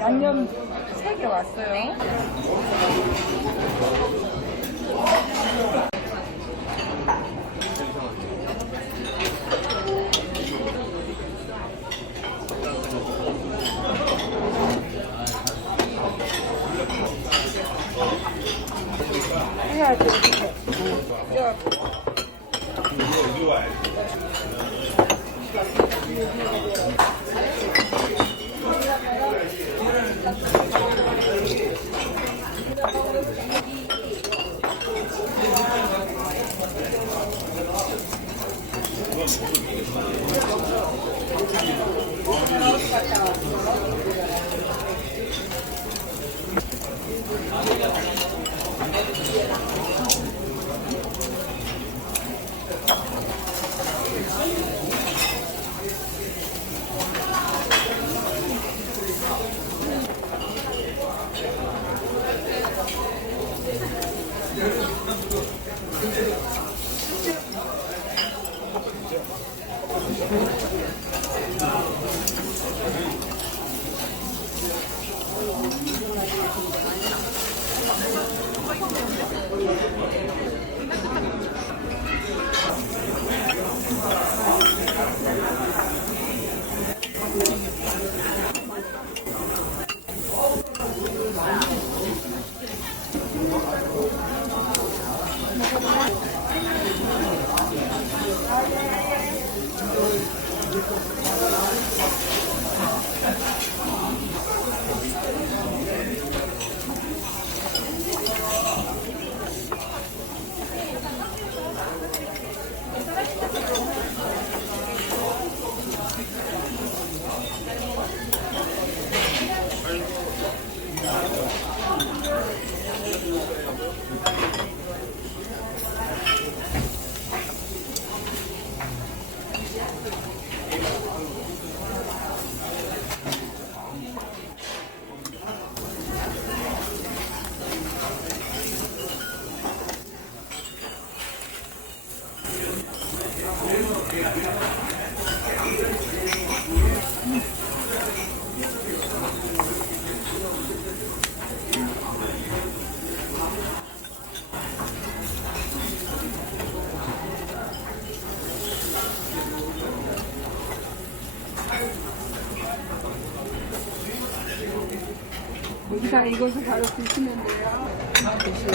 양념 세개 왔어요. ですよ。うん 여기다 이것을 바로 드시면 돼요. 드시고.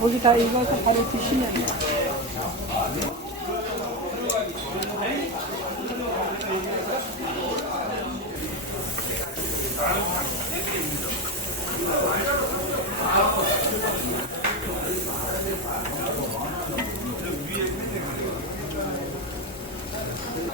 거기다 익어서 바로 드시면 돼요.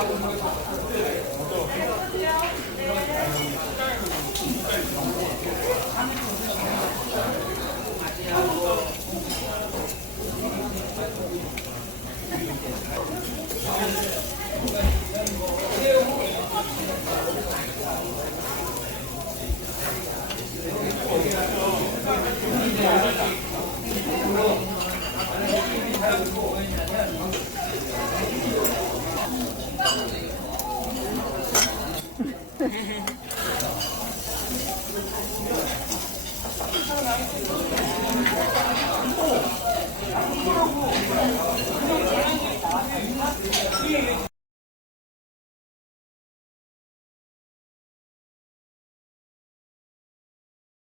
안녕하세요. 네.